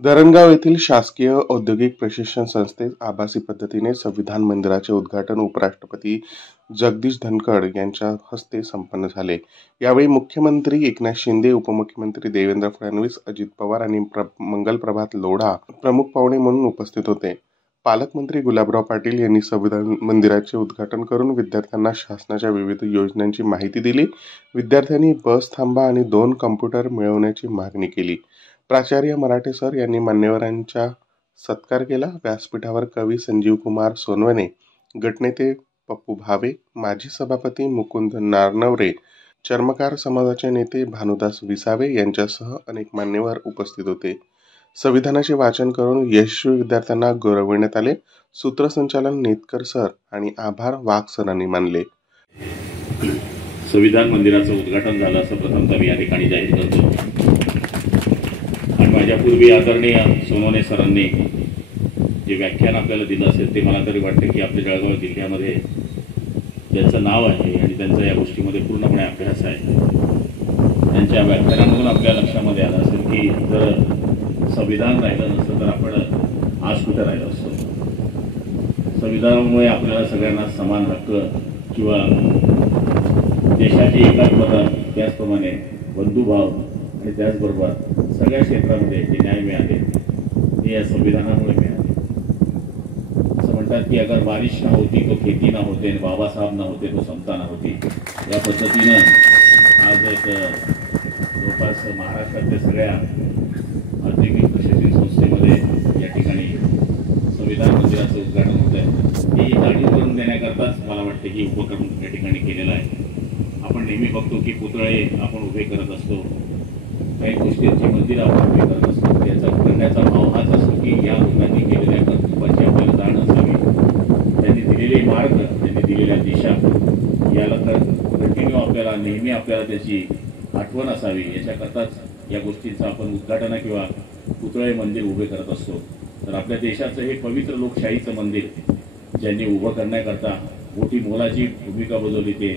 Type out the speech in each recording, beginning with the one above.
धरणगाव येथील शासकीय औद्योगिक प्रशिक्षण संस्थेत आभासी पद्धतीने संविधान मंदिराचे उद्घाटन उपराष्ट्रपती जगदीश धनखड यांच्या हस्ते संपन्न झाले। यावेळी मुख्यमंत्री एकनाथ शिंदे, उपमुख्यमंत्री देवेंद्र फडणवीस, अजित पवार आणि मंगल प्रभात लोढा प्रमुख पाहुणे म्हणून उपस्थित होते। पालकमंत्री गुलाबराव पाटील यांनी संविधान मंदिराचे उद्घाटन करून विद्यार्थ्यांना शासनाच्या विविध योजनांची माहिती दिली। विद्यार्थ्यांनी बस थांबा आणि 2 कॉम्प्युटर मिळवण्याची मागणी केली। प्राचार्य मराठे सर यांनी मान्यवरांचा सत्कार केला। व्यासपीठावर कवी संजीव कुमार सोनवणे, गटनेते पप्पू भावे, माजी सभापती मुकुंद नारनवरे, चर्मकार समाजाचे नेते भानुदास विसावे यांच्यासह अनेक मान्यवर उपस्थित होते। संविधानाचे वाचन करून यशस्वी विद्यार्थ्यांना गौरविण्यात आले। सूत्रसंचालन नेतकर सर आणि आभार वाघ सरांनी मानले। संविधान मंदिराचं उद्घाटन झालं असं प्रथमतः मी या ठिकाणी जाहीर करतो। आणि माझ्यापूर्वी आदरणीय सोनवणे सरांनी जे व्याख्यान आपल्याला दिलं असेल ते मला तरी वाटतं की आपल्या जळगाव जिल्ह्यामध्ये ज्यांचं नाव आहे आणि त्यांचा या गोष्टीमध्ये पूर्णपणे अभ्यास आहे, त्यांच्या व्याख्यानामधून आपल्या लक्षामध्ये आलं असेल की जर संविधान राहिलं नसतं तर आपण आज कुठे राहिलो असतो। संविधानामुळे आपल्याला सगळ्यांना समान हक्क किंवा देशाची एकात्मता, त्याचप्रमाणे बंधुभाव आणि त्याचबरोबर सगळ्या क्षेत्रामध्ये जे न्याय मिळाले हे या संविधानामुळे मिळाले। असं म्हणतात की अगर बारिश ना होती तो खेती ना होते आणि बाबासाहेब ना होते तो समता ना होती। या पद्धतीनं आज एक जवळपास महाराष्ट्रातल्या सगळ्या औद्योगिक प्रशिक्षण संस्थेमध्ये या ठिकाणी संविधान मंदिराचं उद्घाटन होत आहे। ही जाणीव करून देण्याकरताच मला वाटतं की उपक्रम या ठिकाणी केलेला आहे। आपण नेहमी बघतो की पुतळे आपण उभे करत असतो, काही गोष्टींची मंदिर आपण उभे करत असतो। याचा करण्याचा भाव हाच असतो की या लोकांनी केलेल्या कर्तृत्वाची आपल्याला जाण असावी, त्यांनी दिलेले मार्ग, त्यांनी दिलेल्या दिशा याला तर कंटिन्यू आपल्याला नेहमी आपल्याला त्याची आठवण असावी। याच्याकरताच या गोष्टींचं आपण उद्घाटन किंवा पुतळे मंदिर उभे करत असतो। तर आपल्या देशाचं हे पवित्र लोकशाहीचं मंदिर ज्यांनी उभं करण्याकरता मोठी मोलाची भूमिका बजावली ते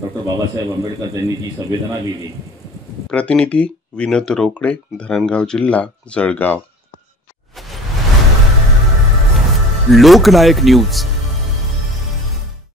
डॉक्टर बाबासाहेब आंबेडकर त्यांनी जी संविधान लिहिली। प्रतिनिधी विनोद रोकडे, धरणगाव जिल्हा, जळगाव। लोकनायक न्यूज